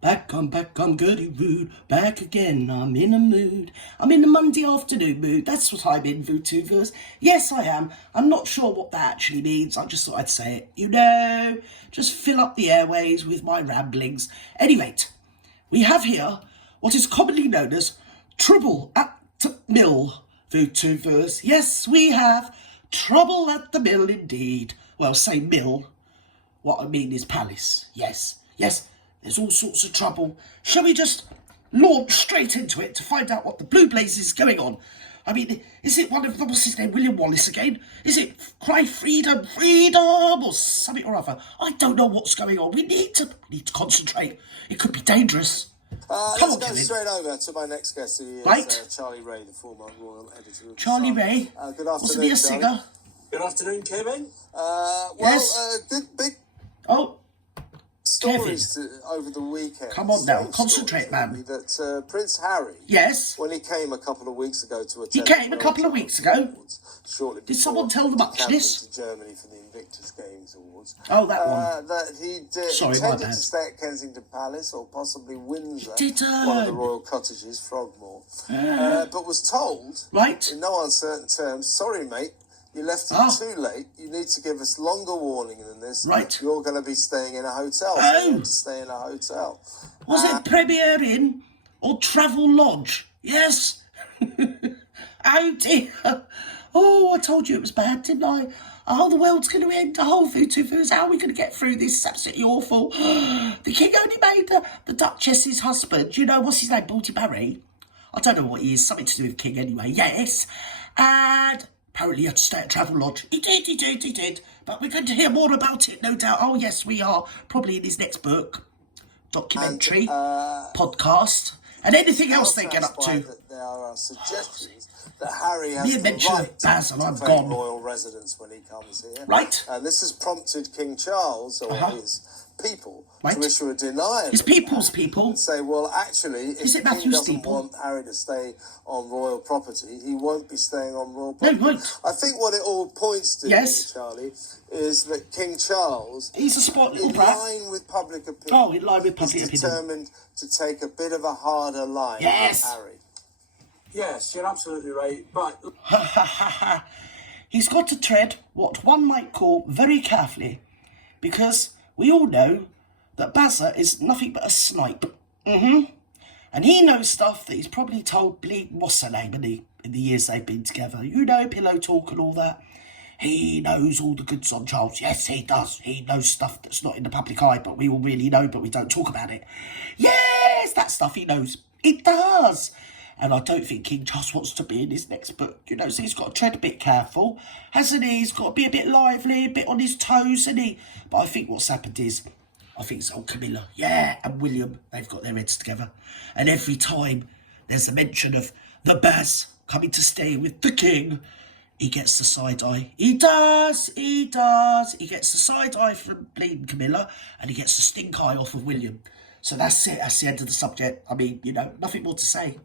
Back on Gertie Rude, back again, I'm in a mood. I'm in a Monday afternoon mood, that's what I'm in, VooTubers. Yes, I am. I'm not sure what that actually means, I just thought I'd say it. You know, just fill up the airways with my ramblings. Anyway, we have here what is commonly known as trouble at the mill, VooTubers. Yes, we have trouble at the mill indeed. Well, say mill. What I mean is palace. Yes, there's all sorts of trouble. Shall we just launch straight into it to find out what the blue blaze is going on? I mean, is it one of the, what's his name, William Wallace again? Is it cry freedom, or something or other? I don't know what's going on. We need to concentrate. It could be dangerous. Let's go straight over to my next guest, who is Charlie Ray, the former royal editor of Charlie Ray? Good afternoon, Wasn't he a singer? Good afternoon, Kevin. Yes. Big Oh, stories over the weekend. Come on now, concentrate, man. That Prince Harry, yes, when he came a couple of weeks ago to attend, shortly did someone tell the Muchness? To Germany for the Invictus Games Awards. Oh, that one. That he intended to stay at Kensington Palace or possibly Windsor, one of the royal cottages, Frogmore, but was told, right, in no uncertain terms, "Sorry, mate. You left it too late. You need to give us longer warning than this. Right. You're going to be staying in a hotel. Oh. So you had to stay in a hotel." Was it Premier Inn or Travel Lodge? Yes. Oh dear. Oh, I told you it was bad, didn't I? Oh, the world's going to end. Oh, VooTubers, how are we going to get through this? It's absolutely awful. The king only made the Duchess's husband. You know, what's his name? Baldy Barry? I don't know what he is. Something to do with king anyway. Yes. And apparently he had to stay at Travel Lodge. He did. But we're going to hear more about it, no doubt. Oh, yes, we are. Probably in his next book, documentary, podcast, and anything else they get up to. There are suggestions that Harry has the right Basil, to take royal residence when he comes here. Right. This has prompted King Charles, or his people, to issue a denial. His people's people. And say, well, actually, if the king doesn't people? want Harry to stay on royal property, he won't be staying on royal property. No, he won't. I think what it all points to, Charlie, is that King Charles, he's a sport little brat. In line with public opinion, is determined to take a bit of a harder line on Harry. Yes, you're absolutely right, but he's got to tread what one might call very carefully, because we all know that Bazza is nothing but a snipe. And he knows stuff that he's probably told what's her name in the years they've been together. You know, pillow talk and all that. He knows all the goods on Charles. Yes, he does. He knows stuff that's not in the public eye, but we all really know, but we don't talk about it. Yes, that stuff he knows. He does. And I don't think King Charles wants to be in his next book, you know, so he's got to tread a bit careful, hasn't he? He's got to be a bit lively, a bit on his toes, hasn't he? But I think what's happened is, I think it's old Camilla, and William, they've got their heads together. And every time there's a mention of the Baz coming to stay with the king, he gets the side eye. He does. He gets the side eye from bleeding Camilla, and he gets the stink eye off of William. So that's it, that's the end of the subject. I mean, you know, nothing more to say.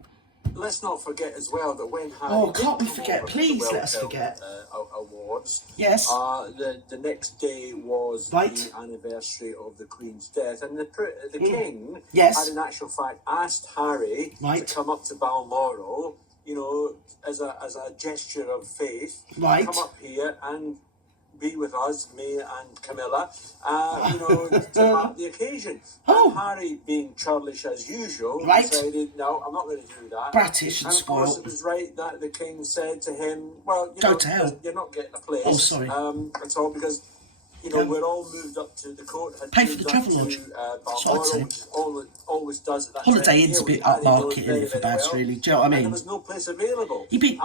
Let's not forget as well that when Harry can't we forget? Please let us forget. Awards. Yes. The next day was the anniversary of the Queen's death, and the King had in actual fact asked Harry to come up to Balmoral, you know, as a gesture of faith, come up here and be with us, me and Camilla, you know, to mark the occasion. And Harry, being churlish as usual, decided, no, I'm not going to do that. Bratish and of course, it was right that the king said to him, well, you know, you're not getting a place at all, because, you know, we're all moved up to the court. Pay for the travel lodge. Balmoral, which is always does at that Holiday Inn's a bit upmarket, really, for Baz, really. Do you know what I mean? And there was no place available. He'd be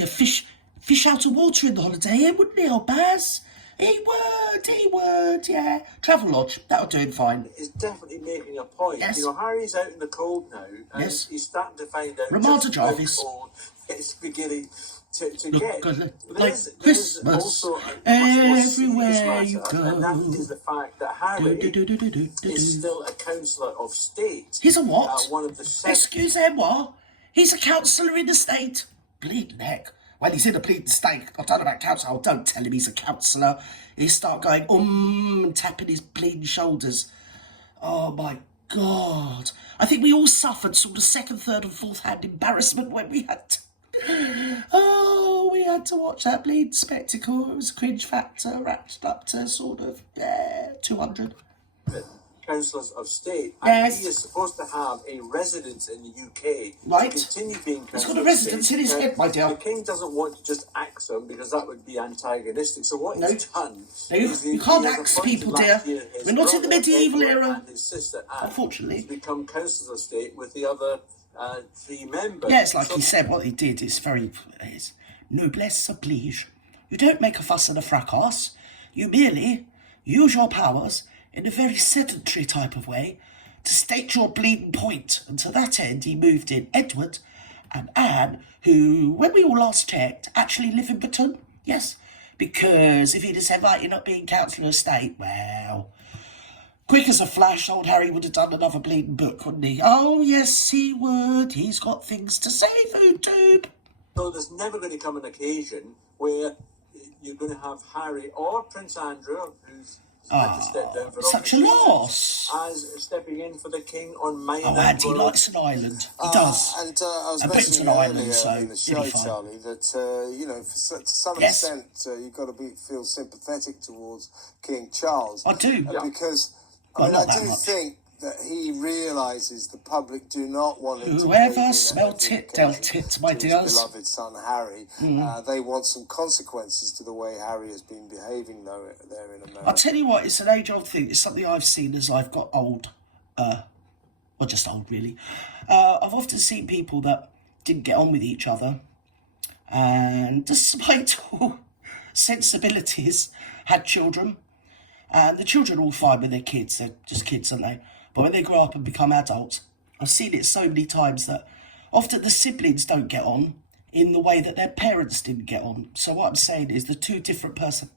a fish out of water in the Holiday Inn, wouldn't he, old Baz? He would, yeah. Travel Lodge, that'll do him fine. He's definitely making a point. Yes. You know, Harry's out in the cold now, and he's starting to find out Ramada just how Jarvis. cold it's beginning to Look, get. like Christmas, also everywhere you go. And that is the fact that Harry is still a councillor of state. He's a what? One of the Excuse him, what? He's a councillor in the state. Bleeding heck. When he's in a bleeding state, I don't know about council. Oh, don't tell him he's a councillor. He'll start going, and tapping his bleeding shoulders. Oh my God. I think we all suffered sort of second, third and fourth hand embarrassment when we had to, we had to watch that bleeding spectacle. It was a cringe factor ratcheted up to sort of 200. Councillors of State, yes. And he is supposed to have a residence in the UK. Right. To continue being He's got a residence in his head, my dear. The King doesn't want to just axe him because that would be antagonistic. So what he's done... No, you can't axe people, dear. We're not in the medieval era. And his sister, Anne, unfortunately. To become Councillors of State with the other 3 members. Yes, like he said, what he did is noblesse oblige. You don't make a fuss and a fracas. You merely use your powers in a very sedentary type of way to state your bleeding point. And to that end, he moved in Edward and Anne, who, when we all last checked, actually live in Britain. Yes, because if he'd have said, right, you're not being Councillor of State, well, quick as a flash, old Harry would have done another bleeding book, wouldn't he? Oh, yes, he would. He's got things to say, FoodTube. So there's never going to come an occasion where you're going to have Harry or Prince Andrew, who's had to step down for such a loss, as stepping in for the King on minor. Oh, and he likes an island. He does. And I was mentioning earlier island, so in the show, Charlie, that to some extent you've got to feel sympathetic towards King Charles. I do, because I do think that he realises the public do not want him to. Whoever smelt it dealt it, my dears. His beloved son Harry. They want some consequences to the way Harry has been behaving there in America. I'll tell you what, it's an age-old thing. It's something I've seen as I've got old. Well, just old, really. I've often seen people that didn't get on with each other, and despite all sensibilities, had children. And the children are all fine with their kids. They're just kids, aren't they? But when they grow up and become adults, I've seen it so many times that often the siblings don't get on in the way that their parents didn't get on. So what I'm saying is the two different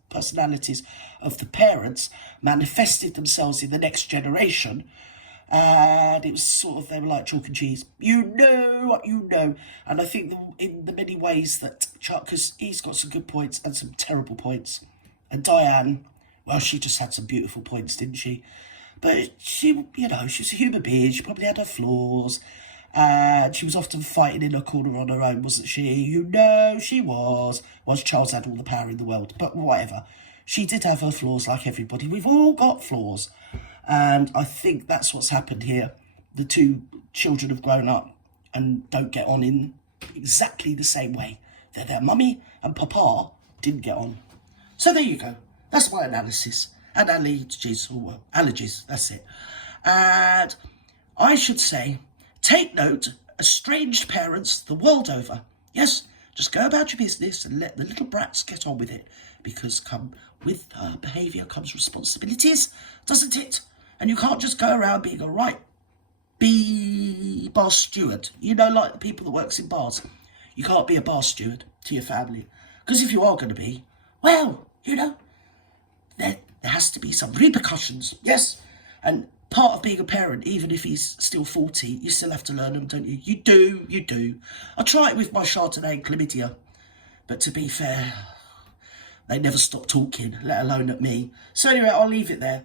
personalities of the parents manifested themselves in the next generation. And it was sort of, they were like chalk and cheese. You know what you know. And I think in the many ways that Chuck, because he's got some good points and some terrible points. And Diane, well, she just had some beautiful points, didn't she? But she, she was a human being. She probably had her flaws. And she was often fighting in her corner on her own, wasn't she? She was. Whilst Charles had all the power in the world. But whatever. She did have her flaws like everybody. We've all got flaws. And I think that's what's happened here. The two children have grown up and don't get on in exactly the same way. Their mummy and papa didn't get on. So there you go. That's my analysis. And allergies, that's it. And I should say, take note, estranged parents the world over. Yes, just go about your business and let the little brats get on with it. Because with behaviour comes responsibilities, doesn't it? And you can't just go around being a right bar steward. Like the people that works in bars. You can't be a bar steward to your family. Because if you are going to be, well, there has to be some repercussions, yes? And part of being a parent, even if he's still 40, you still have to learn them, don't you? You do. I try it with my Chardonnay and chlamydia. But to be fair, they never stop talking, let alone at me. So anyway, I'll leave it there.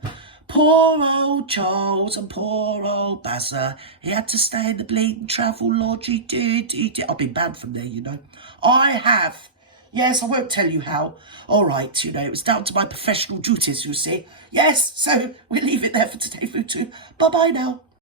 Poor old Charles and poor old Bazza. He had to stay in the bleeding travel lodge. He did. I've been banned from there, I have. Yes, I won't tell you how. All right, it was down to my professional duties, you see. Yes, so we'll leave it there for today, FoodTube. Bye-bye now.